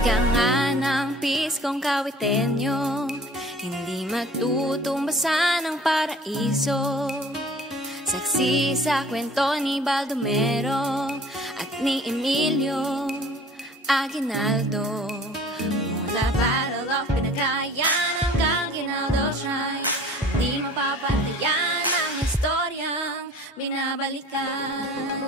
Ika nga ng piskong kawitenyo, hindi matutumbasan ang paraiso. Saksi sa kwento ni Baldomero at ni Emilio Aguinaldo. Mula Battle of Pinagayan hanggang Ginaldo Shrine, di mapapatayan ang historyang binabalikan.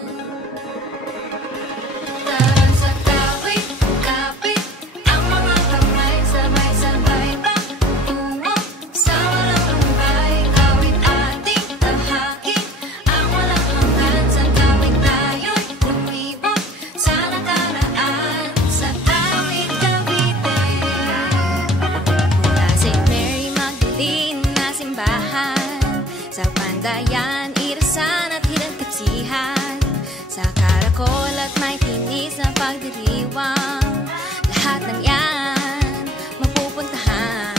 Sa Pandayan, Irasan at Hilantiksihan, sa Karakol at may tinis na pagdiriwang, lahat ng yan mapupuntahan.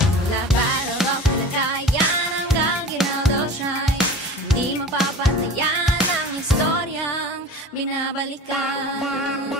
Mula Battle of Pinagayan hanggang Ginaldo Shrine, hindi mapapatayan ang historyang binabalikan.